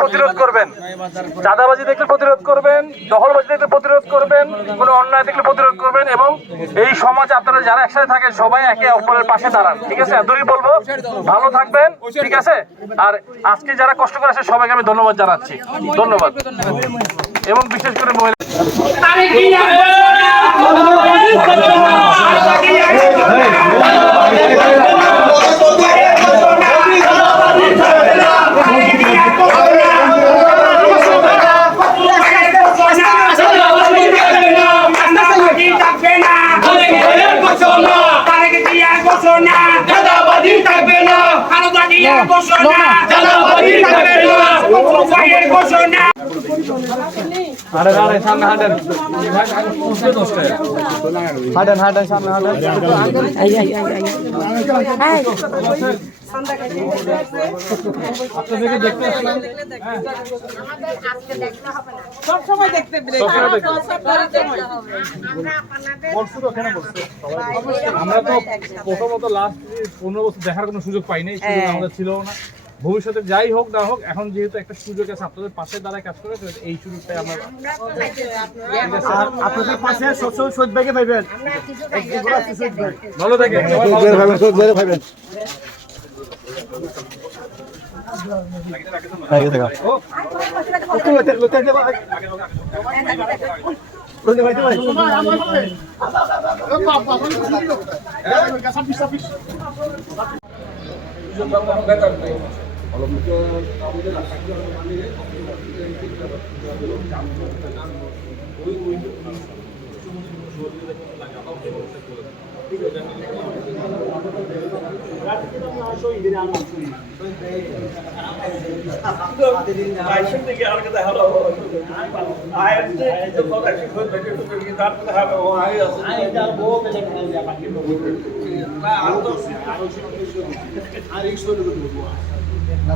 প্রতিরোধ করবেন, চাঁদাবাজি দেখলে প্রতিরোধ করবেন, দখলবাজি দেখলে প্রতিরোধ করবেন, কোনো অন্যায় দেখলে প্রতিরোধ করবেন এবং এই সমাজে আপনারা যারা একসাথে থাকেন সবাই একে অপরের পাশে দাঁড়ান, ঠিক আছে? দুই বলবো, ভালো থাকবেন, ঠিক আছে? আর আজকে যারা কষ্ট করে আসে সবাইকে আমি ধন্যবাদ জানাচ্ছি, ধন্যবাদ। এবং বিশেষ করে মহিলা আমরা তো প্রথমত লাস্ট 15 বছর দেখার কোনো সুযোগ পাইনি, আমাদের ছিল না। ভবিষ্যতে যাই হোক না হোক, এখন যেহেতু একটা সুযোগ আছে আপনাদের পাশে দাঁড়ায় কাজ করে, এই সুযোগটাই আমরা আপনাদের পাশে সবসময় শহীদ ভাইকে পাইবেন। ভালো থাকেন, ভাইবেন।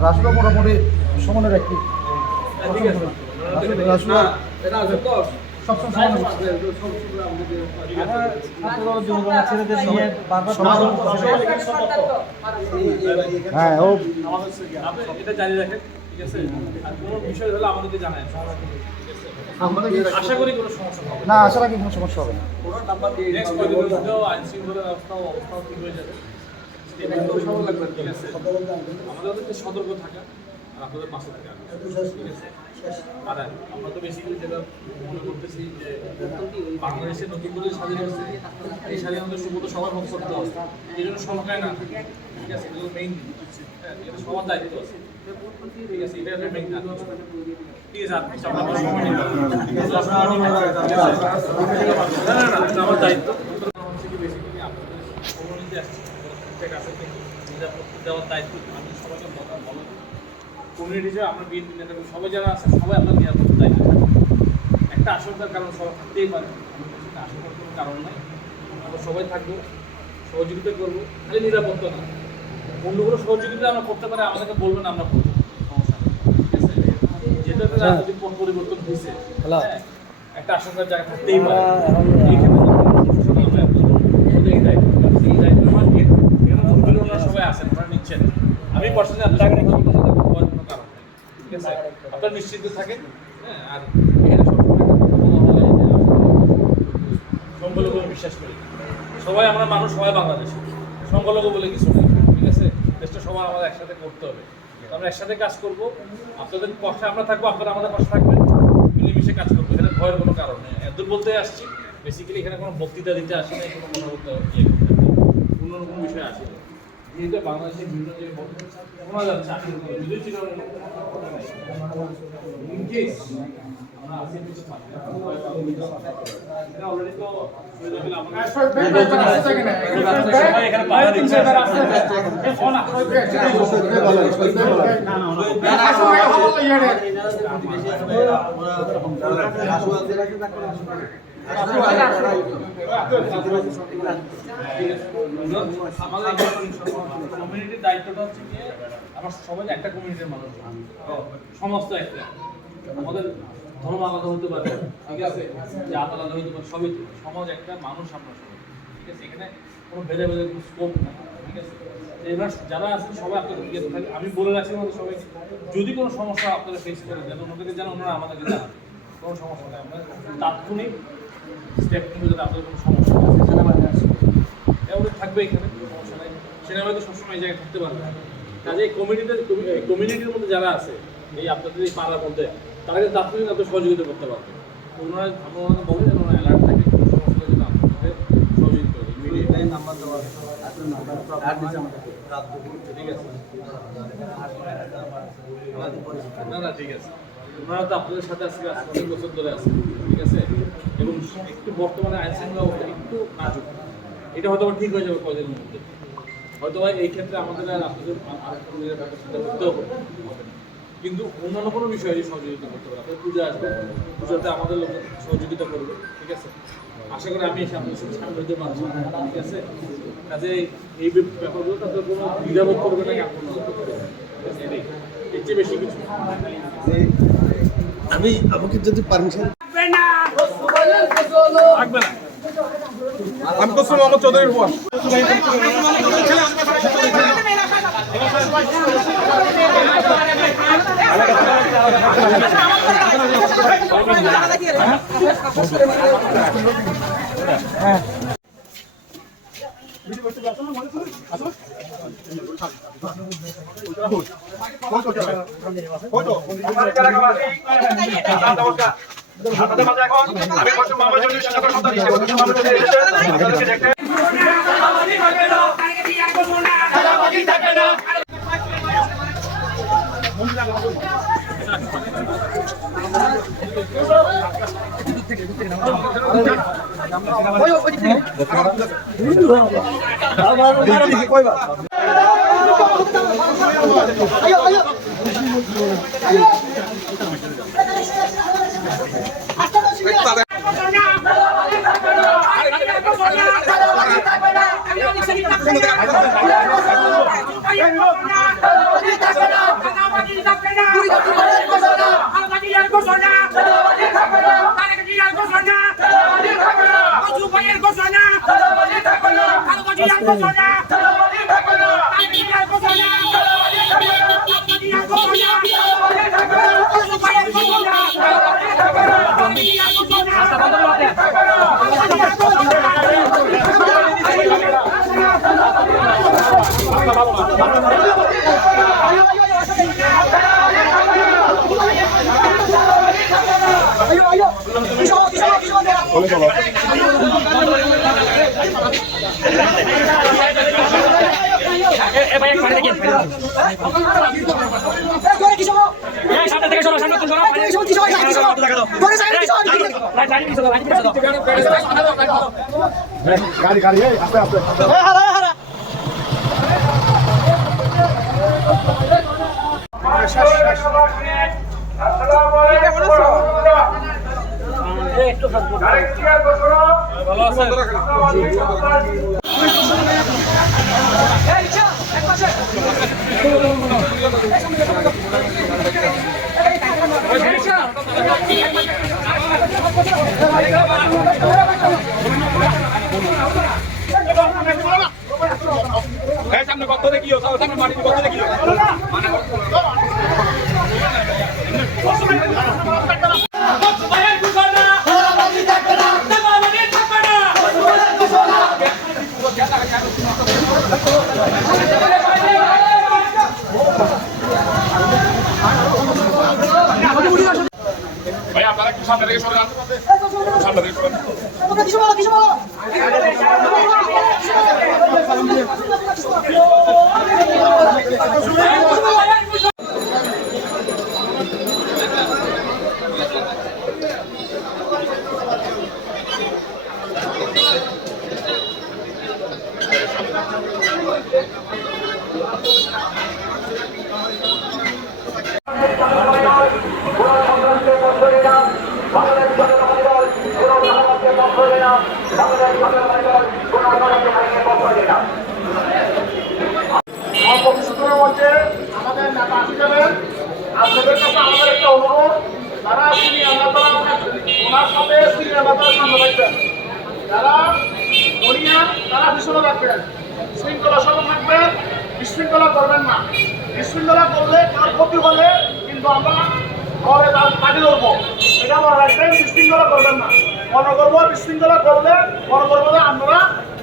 রাসুলা মোটামুটি সমানের একটি এটা জারি রাখেন, ঠিক আছে? আর কোনো বিষয় হলে আমাদেরকে জানায়, আশা করি কোনো সমস্যা হবে না। আশা রাখি কোনো সমস্যা হবে না। আইন শৃঙ্খলা অবস্থাও ঠিক হয়ে যাবে, ঠিক আছে? আমাদের সতর্ক থাকা আর আপনাদের পাশে থাকা, ঠিক আছে? আর আমরা তো বেসিক্যালি যেটা মনে করতেছি যে বাংলাদেশের নতুন করে স্বাধীন হচ্ছে, এই স্বাধীনতার সুযোগ সবার ভোগ করতে হবে, এই জন্য সংখ্যায় না থাকে, ঠিক আছে? এগুলো মেইন, এটা সবার দায়িত্ব আছে, ঠিক আছে? এটা মেইন কাজ, ঠিক আছে? আমার দায়িত্ব হচ্ছে কি বেসিক্যালি আপনাদের কমিউনিটি আসছে নিরাপত্তা দেওয়ার দায়িত্ব আমি সবাইকে বলো কমিউনিটি হিসেবে আমরা বিএনপি নেতা সবাই যারা আছে সবাই আপনার নিরাপত্তা দায়িত্ব থাকে। একটা আশঙ্কার কারণ সবাই থাকতেই পারে, আশঙ্কার কোনো কারণ নাই, আমরা সবাই থাকবো, সহযোগিতা করবো, খালি নিরাপত্তা না, অন্যগুলো সহযোগিতা আমরা করতে পারি, আমাদেরকে বলবেন, আমরা করবো, সমস্যা নেই, ঠিক আছে? যেটা রাজনৈতিক পথ পরিবর্তন হয়েছে, একটা আশঙ্কার জায়গা থাকতেই পারে, এই ক্ষেত্রে সবাই আছেন, আপনারা নিচ্ছেন, আমি পার্সোনালি আপনার কোনো কারণ নেই, ঠিক আছে? আপনারা নিশ্চিন্ত থাকেন। হ্যাঁ, আর এখানে সংখ্যালঘু বিশ্বাস করি, সবাই আমরা মানুষ, সবাই বাংলাদেশি, সংখ্যালঘু বলে কিছু নেই, ঠিক আছে? দেশটা সবাই আমাদের একসাথে করতে হবে, আমরা একসাথে কাজ করবো, আপনাদের পাশে আমরা থাকবো, আপনারা আমাদের পাশে থাকবেন, মিলেমিশে কাজ করবো, এখানে ভয়ের কোনো কারণ নেই। এত বলতে আসছি বেসিক্যালি, এখানে কোনো বক্তৃতা দিতে আসি না, কোনো কথা বলতে অন্য রকম বিষয়ে আসি না, যেহেতু বাংলাদেশের বিভিন্ন যে শোনা যাচ্ছে আসলে যদি ছিল অলরেডি তো এখানে পাহাড় দিচ্ছে কমিউনিটির দায়িত্বটা হচ্ছে কি আমরা সবাই একটা কমিউনিটির মানুষ, সমস্ত একটা, আমাদের ধর্ম আলাদা হতে পারে, ঠিক আছে? জাত আলাদা হতে পারে, সবই সমাজ একটা, মানুষ আমরা সবাই, ঠিক আছে? এখানে কোনো ভেদে ভেদে কোনো স্কোপ না, ঠিক আছে? এবার যারা আছেন সবাই আপনাদের ইয়ে থাকে, আমি বলে রাখছি আমাদের সবাই, যদি কোনো সমস্যা আপনারা ফেস করেন যেন ওনাদেরকে যেন ওনারা আমাদেরকে জানান, কোনো সমস্যা নেই, আমরা তাৎক্ষণিক স্টেপ নিয়ে যদি আপনাদের কোনো সমস্যা হয় সেনাবাহিনী আসবে, এমন থাকবে এখানে, সমস্যা নেই, সেনাবাহিনী তো সবসময় এই জায়গায় থাকতে পারবে। কাজে কমিউনিটির মধ্যে যারা আছে এই আপনাদের এই পাড়ার মধ্যে, তারা কিন্তু তাৎক্ষণিক আপনাদের সহযোগিতা করতে পারবে। ওনারা আমরা ওনাকে বলি যেন ওনারা অ্যালার্ট থাকে, কোনো সমস্যা যেন আপনাদের সহযোগিতা করে। মিডিয়ায় নাম্বার দেওয়া আছে, ঠিক আছে, না না ঠিক আছে, ওনারা তো আপনাদের সাথে আজকে অনেক বছর ধরে আছে, ঠিক আছে, এবং একটু বর্তমানে আইন শৃঙ্খলা অবস্থা একটু নাজুক, এটা হয়তো ঠিক হয়ে যাবে কয়েকদিনের মধ্যে, হয়তো এই ক্ষেত্রে আমাদের আর আপনাদের ব্যবস্থা করতেও হবে, কিন্তু অন্যান্য কোনো বিষয়ে সহযোগিতা করতে পারে। আপনার পূজা আসবে, পূজাতে আমাদের লোক সহযোগিতা করবে, ঠিক আছে, আশা করি আমি এসে আপনাদের সাথে সামিল হতে পারছি, ঠিক আছে। কাজে এই ব্যাপারগুলো তাদের কোনো দ্বিধাবোধ করবে না, এর চেয়ে বেশি কিছু আমি আমাকে যদি পারমিশন থাকবে না। আমি তো মোহাম্মদ চৌধুরীর উপর আপনাদের মাঝে এখন আমি বলছি মোহাম্মদ চৌধুরী শিক্ষক সন্তান হিসেবে মোহাম্মদ চৌধুরী এসেছেন দেখতে গাড়ি গাড়ি আস্তে আস্তে ভালো আছে? সামনে কত দেখিও সামনে মাটি কত দেখিও ভাই আপনারা একটু সামনে থেকে সরে যান, সামনে থেকে সরে যান। আমাদের নেতা হিসেবে আপনাদের কাছে আমাদের একটা অনুরোধ, যারা সিনিয়র নেতারা ওনার সাথে সিনিয়র নেতারা সামনে রাখবেন, যারা জুনিয়র তারা পিছনে রাখবেন, শৃঙ্খলা সাথে থাকবেন, বিশৃঙ্খলা করবেন না। বিশৃঙ্খলা করলে কার ক্ষতি হলে কিন্তু আমরা ঘরে তার কাটি ধরবো, এটা মনে রাখবেন। বিশৃঙ্খলা করবেন না, মনে করবো বিশৃঙ্খলা করলে মনে করবো যে আমরা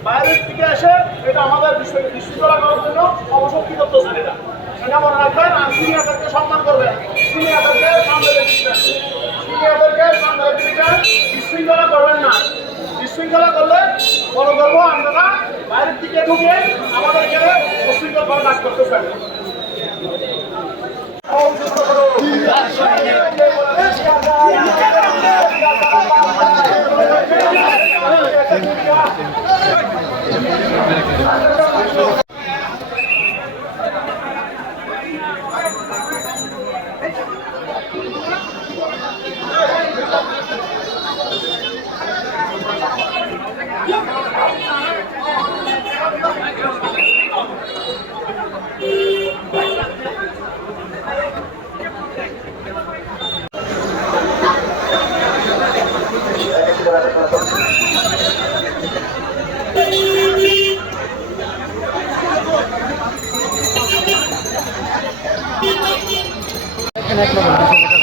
বাইরের দিকে এসে এটা আমাদের বিশৃঙ্খলা করার জন্য অবশক্তি করতেছেন, এটা মনে রাখবেন। আর সিনিয়রদেরকে সম্মান করবেন, সিনিয়রদেরকে সামনে রেখে দিবেন, সিনিয়রদেরকে সামনে রেখে দিবেন। বিশৃঙ্খলা করবেন না, বিশৃঙ্খলা করলে মনে করবো আপনারা বাইরের দিকে ঢুকে আমাদের এখানে বিশৃঙ্খল করে কাজ করতেছেন। এখানে একটা